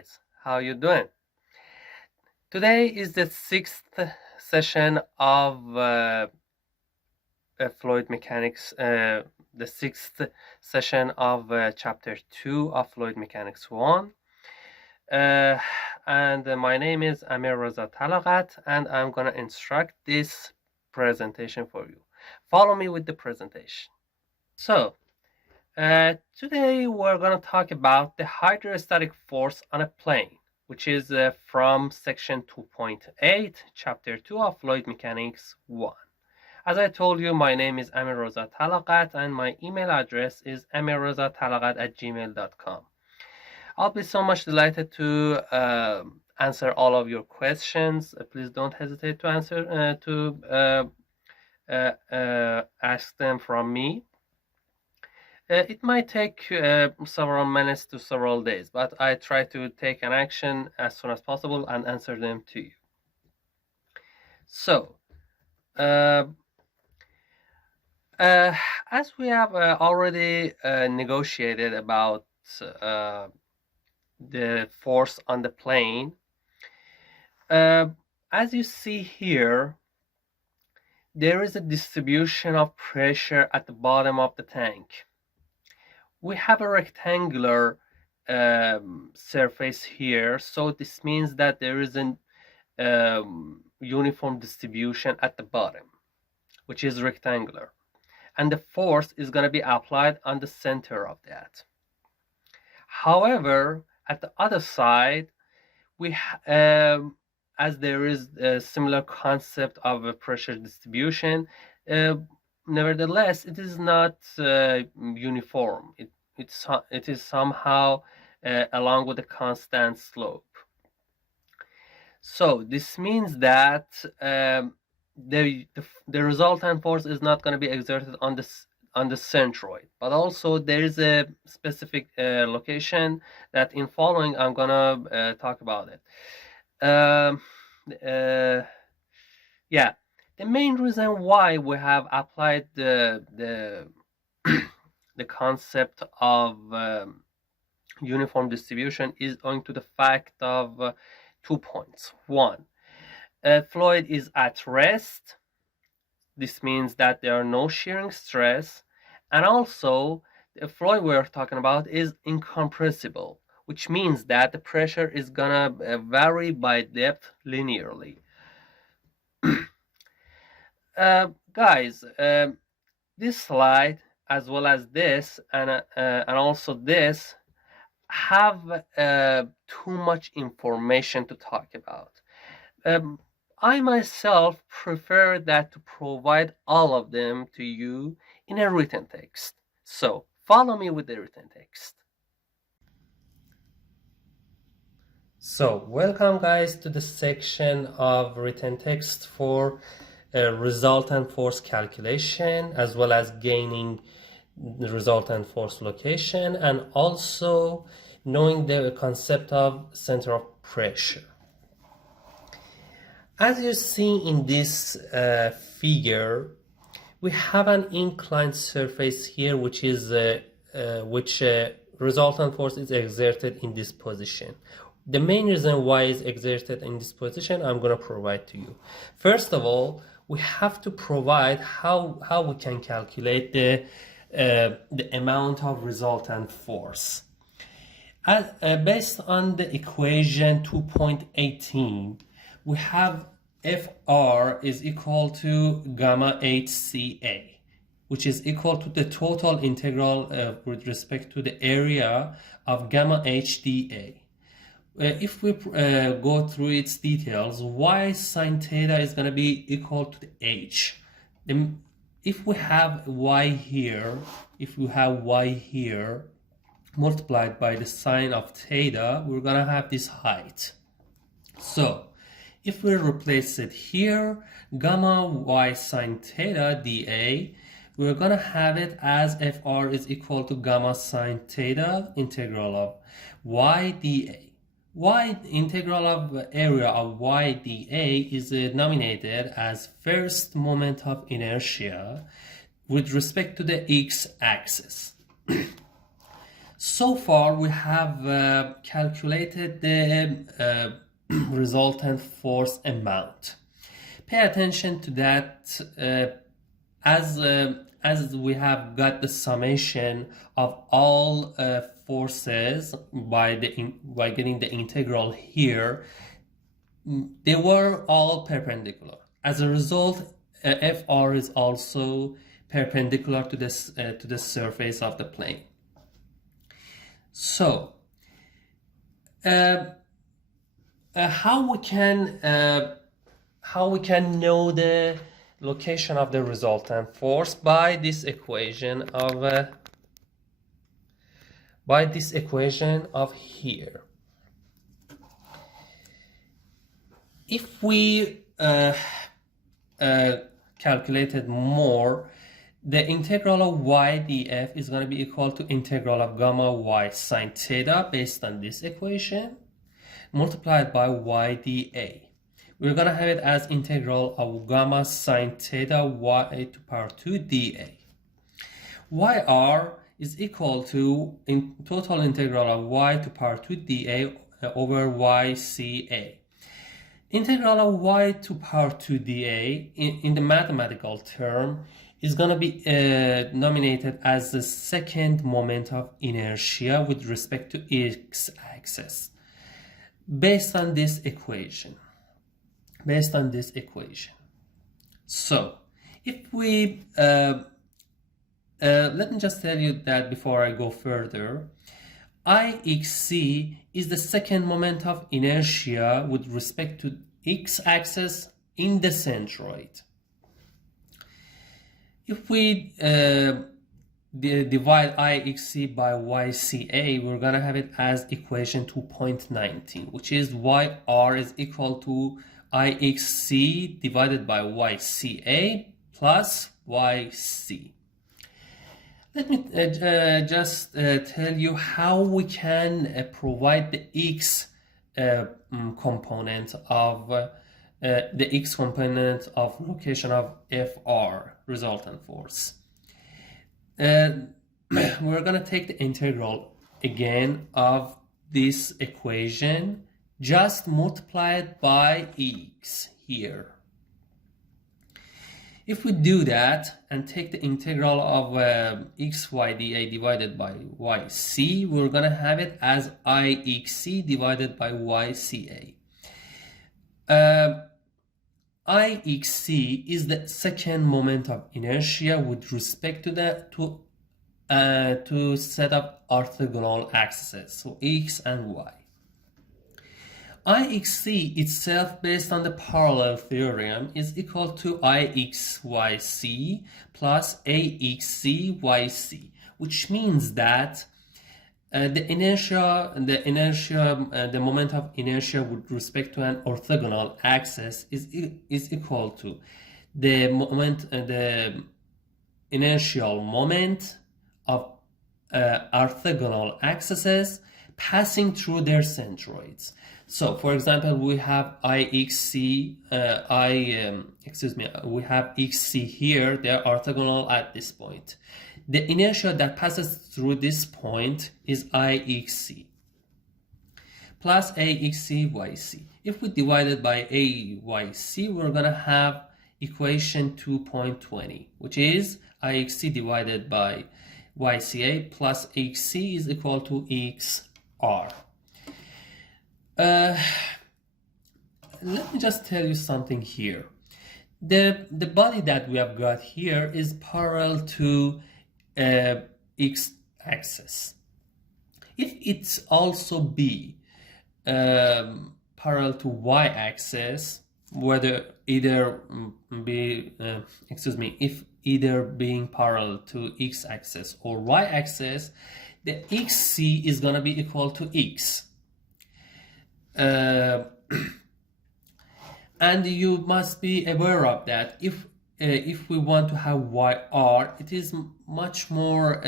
guys, how you doing? Today is the sixth session of fluid mechanics, the sixth session of chapter 2 of fluid mechanics 1. And my name is Amir Raza Talaqat, and I'm gonna instruct this presentation for you. Follow me with the presentation. So, today we're going to talk about the hydrostatic force on a plane, which is from section 2.8, chapter 2 of fluid mechanics 1. As I told you, my name is Amir Raza Talaqat, and my email address is amirrazatalaqat@gmail.com. I'll be so much delighted to answer all of your questions. Please don't hesitate to ask them from me. It might take several minutes to several days, but I try to take an action as soon as possible and answer them to you. So, as we have already negotiated about the force on the plane, as you see here, there is a distribution of pressure at the bottom of the tank. We have a rectangular surface here, so this means that there is an uniform distribution at the bottom, which is rectangular, and the force is going to be applied on the center of that. However, at the other side, we as there is a similar concept of a pressure distribution, nevertheless, it is not uniform. It is somehow along with a constant slope. So this means that the resultant force is not going to be exerted on the centroid, but also there is a specific location that in following I'm gonna talk about it. Yeah. The main reason why we have applied the concept of uniform distribution is owing to the fact of 2 points. One, a fluid is at rest. This means that there are no shearing stress, and also the fluid we're talking about is incompressible, which means that the pressure is gonna vary by depth linearly. Guys, this slide, as well as this, and also this, have too much information to talk about. I myself prefer that to provide all of them to you in a written text. So follow me with the written text. So welcome guys to the section of written text for resultant force calculation, as well as gaining the resultant force location, and also knowing the concept of center of pressure. As you see in this figure, we have an inclined surface here, which is resultant force is exerted in this position. The main reason why it's exerted in this position, I'm going to provide to you. First of all, we have to provide how we can calculate the amount of resultant force. Based on the equation 2.18, we have Fr is equal to gamma HCA, which is equal to the total integral with respect to the area of gamma HdA. If we go through its details, y sine theta is going to be equal to the h. If we have y here, multiplied by the sine of theta, we're going to have this height. So if we replace it here, gamma y sine theta dA, we're going to have it as Fr is equal to gamma sine theta integral of y dA. Integral of area of y dA is denominated as first moment of inertia with respect to the x-axis. So far, we have calculated the resultant force amount. Pay attention to that as we have got the summation of all forces by getting the integral here. They were all perpendicular. As a result, FR is also perpendicular to the surface of the plane. So, how we can know the location of the resultant force by this equation of here. If we calculated more, the integral of y df is going to be equal to integral of gamma y sine theta based on this equation multiplied by y dA. We're going to have it as integral of gamma sine theta y to power 2 dA. yr is equal to total integral of y to power 2 dA over yca. Integral of y to power 2 dA in the mathematical term is going to be nominated as the second moment of inertia with respect to x-axis based on this equation. So if we let me just tell you that before I go further, IXC is the second moment of inertia with respect to x-axis in the centroid. If we divide IXC by YCA, we're going to have it as equation 2.19, which is YR is equal to IXC divided by YCA plus YC. Let me just tell you how we can provide the X component of location of FR, resultant force. We're going to take the integral again of this equation, just multiplied by X here. If we do that and take the integral of xy dA divided by yc, we're going to have it as IXC divided by YCA. IXC is the second moment of inertia with respect to to set up orthogonal axes, so x and y. IXC itself, based on the parallel theorem, is equal to IXYC plus AXCYC, which means that the moment of inertia with respect to an orthogonal axis is equal to the inertial moment of orthogonal axes passing through their centroids. So, for example, we have we have XC here. They are orthogonal at this point. The inertia that passes through this point is IXC plus AXCYC. If we divide it by AYC, we're going to have equation 2.20, which is IXC divided by YCA plus XC is equal to XR. Let me just tell you something here. The body that we have got here is parallel to x-axis. If it's also be parallel to y-axis, whether either if either being parallel to x-axis or y-axis, the xc is going to be equal to x. And you must be aware of that. If we want to have YR, it is much more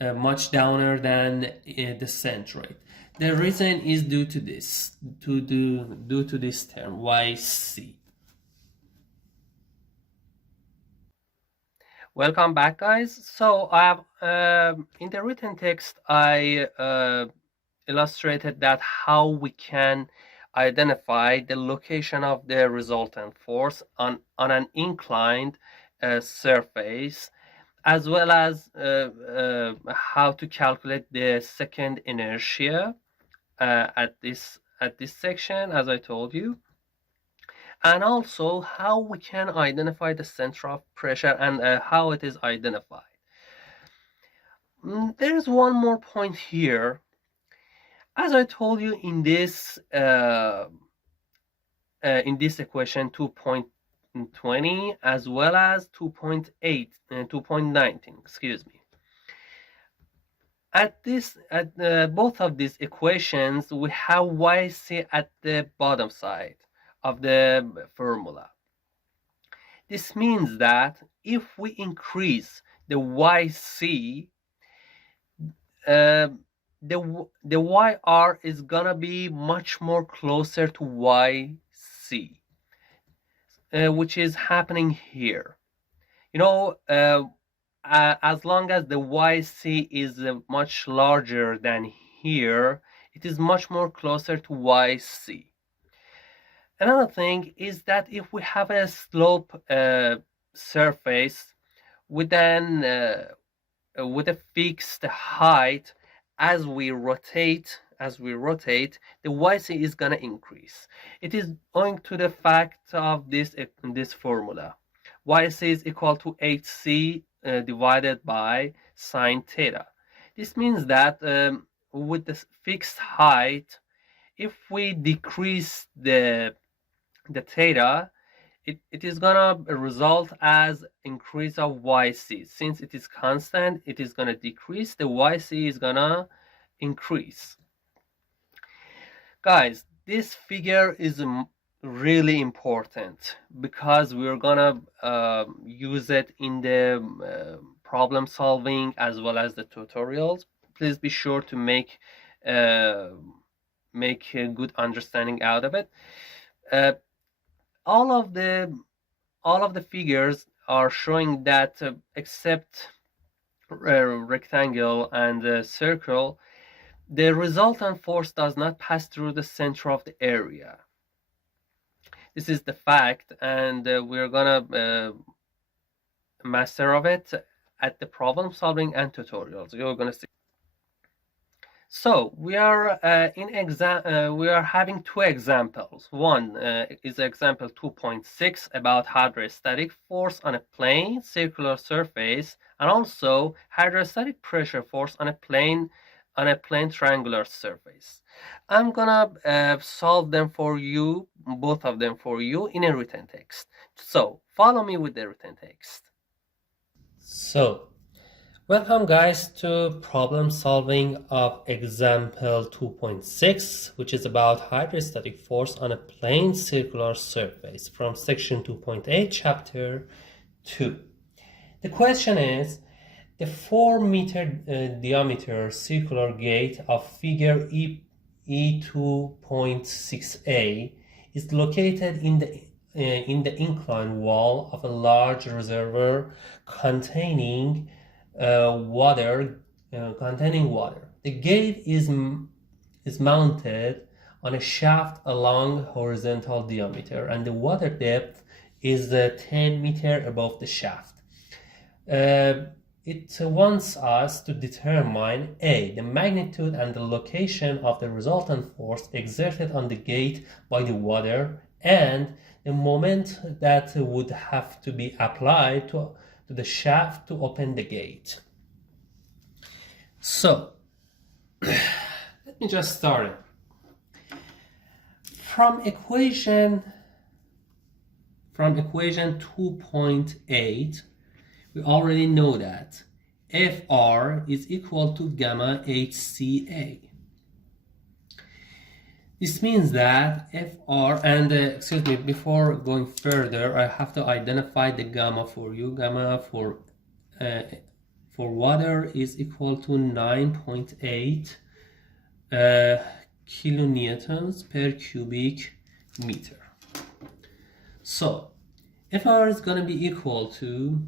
much downer than the centroid. The reason is due to this, due to this term YC. Welcome back, guys. So I have in the written text I illustrated that how we can identify the location of the resultant force on an inclined surface, as well as how to calculate the second inertia at this section, as I told you, and also how we can identify the center of pressure and how it is identified. There's one more point here. As I told you in this equation 2.20 as well as 2.19, excuse me. At both of these equations, we have yc at the bottom side of the formula. This means that if we increase the yc, the yr is gonna be much more closer to yc, which is happening here. You know, as long as the yc is much larger than here, it is much more closer to yc. Another thing is that if we have a slope surface with a fixed height, as we rotate, the yc is gonna increase. It is owing to the fact of this formula. Yc is equal to hc divided by sine theta. This means that with the fixed height, if we decrease the theta, it is gonna result as increase of yc. Since it is constant, it is gonna decrease, the yc is gonna increase. Guys, this figure is really important because we're gonna use it in the problem solving as well as the tutorials. Please be sure to make a good understanding out of it. All of the figures are showing that except rectangle and circle, the resultant force does not pass through the center of the area. This is the fact, and we're gonna master of it at the problem solving and tutorials. You're gonna see. So we are we are having two examples. One is example 2.6 about hydrostatic force on a plane circular surface, and also hydrostatic pressure force on a plane triangular surface. I'm gonna solve them for you, both of them for you, in a written text. So follow me with the written text. So welcome, guys, to problem solving of example 2.6, which is about hydrostatic force on a plane circular surface from section 2.8 chapter 2. The question is, the 4-meter diameter circular gate of figure E2.6a is located in the incline wall of a large reservoir containing water. The gate is mounted on a shaft along horizontal diameter, and the water depth is 10 meters above the shaft. It wants us to determine A, the magnitude and the location of the resultant force exerted on the gate by the water, and the moment that would have to be applied to the shaft to open the gate. So let me just start it. From equation 2.8, we already know that Fr is equal to gamma HCA. This means that Fr, and excuse me, before going further, I have to identify the gamma for you. Gamma for water is equal to 9.8 kilonewtons per cubic meter. So Fr is going to be equal to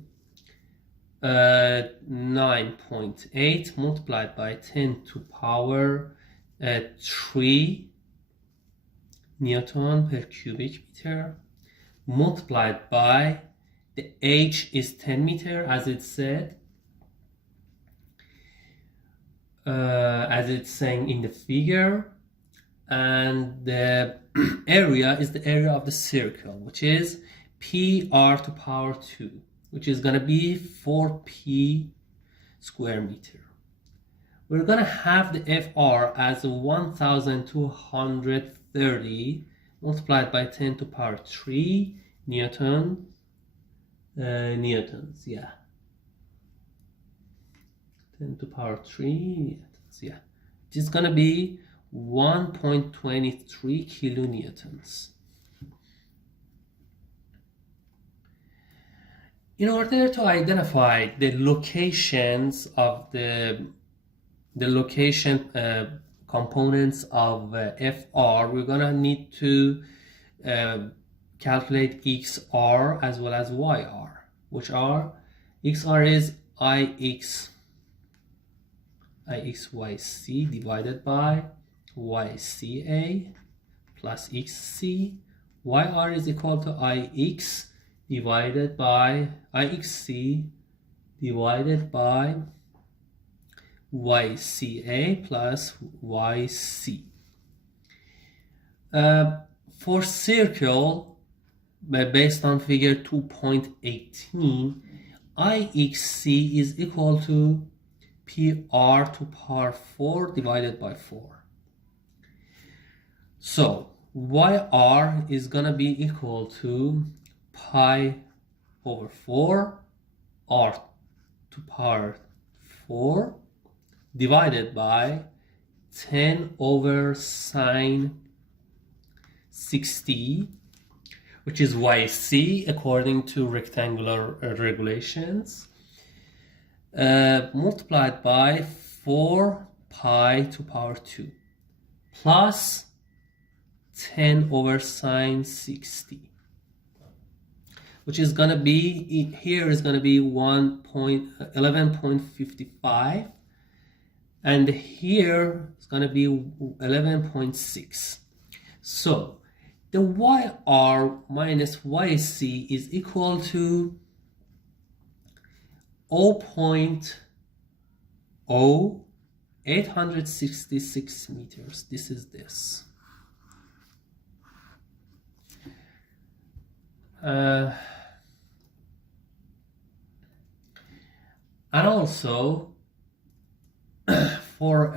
9.8 multiplied by 10 to power 3 Newton per cubic meter multiplied by the h is 10 meter as it said, as it's saying in the figure, and the area is the area of the circle, which is PR to power 2, which is going to be 4p square meter. We're going to have the FR as 1230 multiplied by 10 to power 3 newtons, yeah. 10 to power 3 newtons, yeah. It is going to be 1.23 kilonewtons. In order to identify the locations of the location components of FR, we're gonna need to calculate XR as well as YR, which are XR is IXYC divided by YCA plus XC. YR is equal to IX divided by IXC divided by YCA plus YC. For circle, based on figure 2.18, IXC is equal to PR to power 4 divided by 4. So YR is gonna be equal to pi over 4 R to power 4 divided by 10 over sine 60, which is YC according to rectangular regulations, multiplied by 4 pi to power 2 plus 10 over sine 60, which is going to be, here is going to be 11.55, and here it's going to be 11.6. So the YR minus YC is equal to 0.0866 meters. This is this. And also for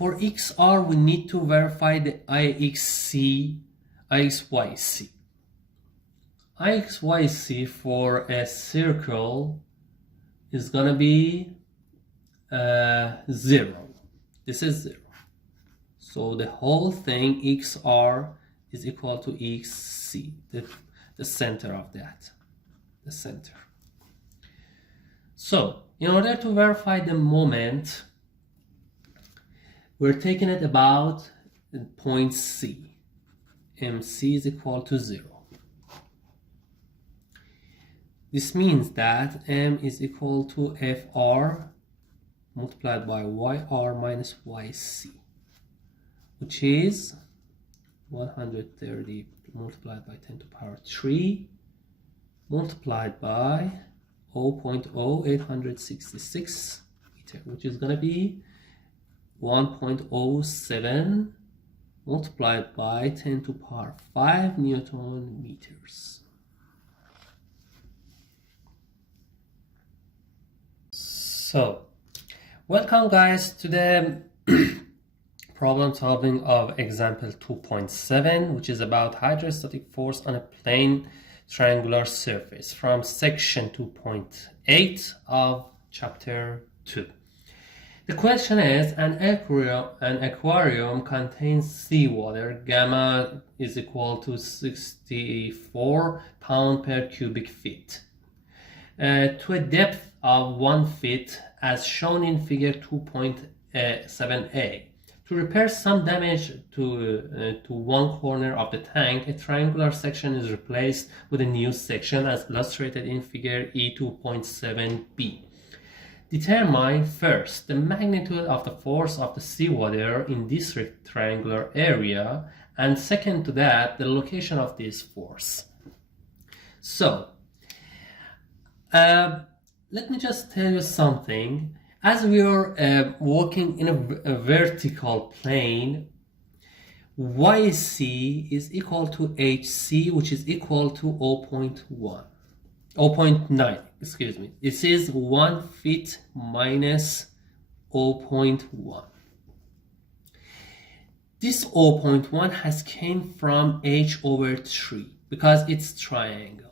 XR we need to verify the IXYC. IXYC for a circle is gonna be 0. This is 0. So the whole thing XR is equal to XC, the center of that, the center. So in order to verify the moment, we're taking it about point C. MC is equal to 0. This means that M is equal to FR multiplied by YR minus YC, which is 130 multiplied by 10 to the power 3 multiplied by 0.0866 meter, which is going to be 1.07 multiplied by 10 to the power 5 Newton meters. So, welcome guys to the problem solving of example 2.7, which is about hydrostatic force on a plane triangular surface from section 2.8 of chapter 2. The question is, an aquarium contains seawater. Gamma is equal to 64 pounds per cubic feet. To a depth of 1 foot as shown in figure 2.7a. To repair some damage to one corner of the tank, a triangular section is replaced with a new section as illustrated in figure E2.7b. Determine first the magnitude of the force of the seawater in this triangular area, and second to that, the location of this force. So, let me just tell you something. As we are walking in a vertical plane, YC is equal to HC, which is equal to 0.9, excuse me. This is 1 feet minus 0.1. This 0.1 has came from h over 3 because it's triangle.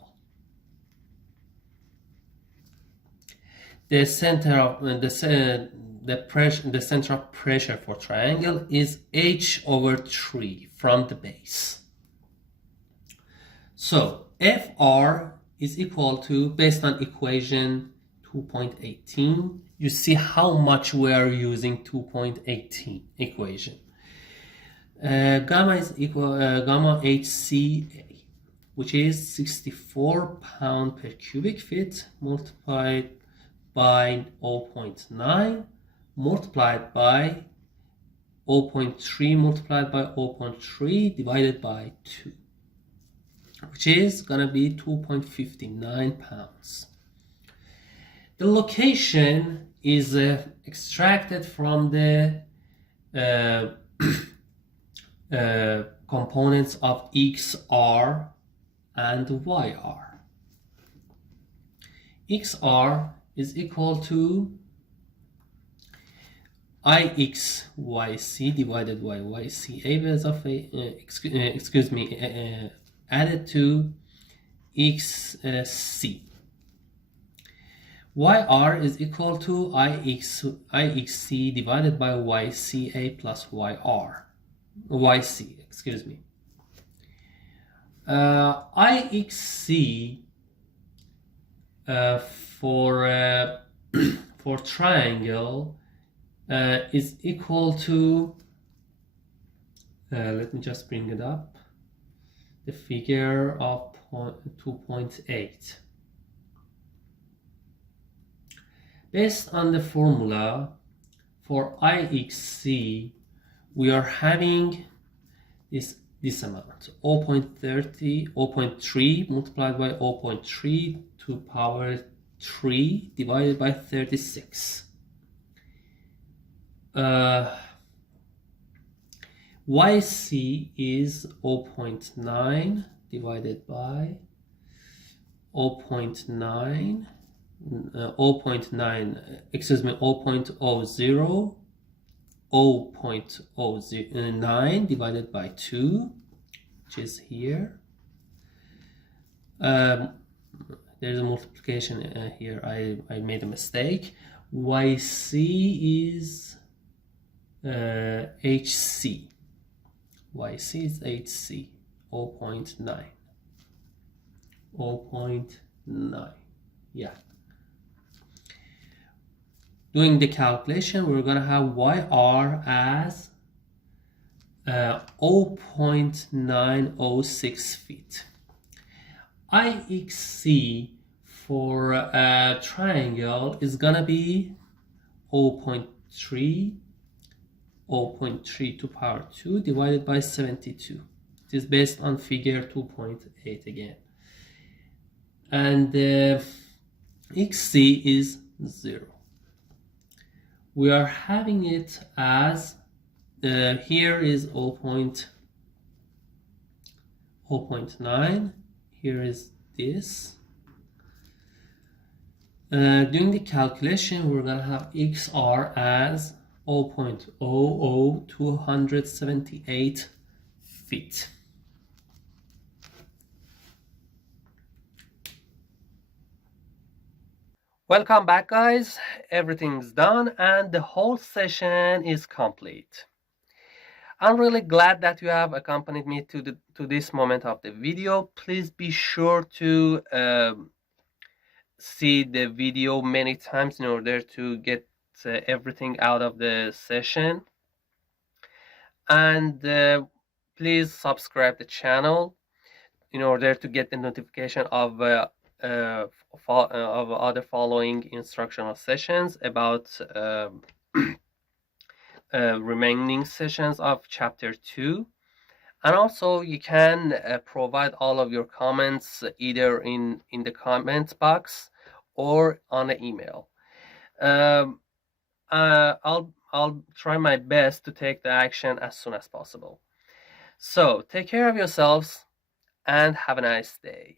The center of the center of pressure for triangle is h over 3 from the base. So Fr is equal to, based on equation 2.18, you see how much we are using 2.18 equation. Gamma is equal gamma HCA, which is 64 pound per cubic feet multiplied by 0.9 multiplied by 0.3 multiplied by 0.3 divided by 2, which is gonna be 2.59 pounds. The location is extracted from the components of XR and YR. XR is equal to IXYC divided by YCA base of added to XC. YR is equal to IXC divided by YCA plus YC, excuse me. IXC for triangle is equal to, let me just bring it up, the figure of 2.8. Based on the formula for IXC, we are having this amount, 0.3 multiplied by 0.3 to power 3 divided by 36. YC is 0.9 divided by 0.9, 0.09 divided by 2, which is here. There's a multiplication here. I made a mistake. YC is HC. YC is HC. 0.9. 0.9. Yeah. Doing the calculation, we're going to have YR as 0.906 feet. IXC for a triangle is going to be 0.3 to power 2 divided by 72. It is based on figure 2.8 again. And XC is 0. We are having it as here is 0.9. Here is this. Doing the calculation, we're going to have XR as 0.00278 feet. Welcome back, guys. Everything's done and the whole session is complete. I'm really glad that you have accompanied me to this moment of the video. Please be sure to see the video many times in order to get everything out of the session. And please subscribe the channel in order to get the notification of other following instructional sessions about remaining sessions of chapter 2. And also you can provide all of your comments either in the comments box or on the email. I'll try my best to take the action as soon as possible. So take care of yourselves and have a nice day.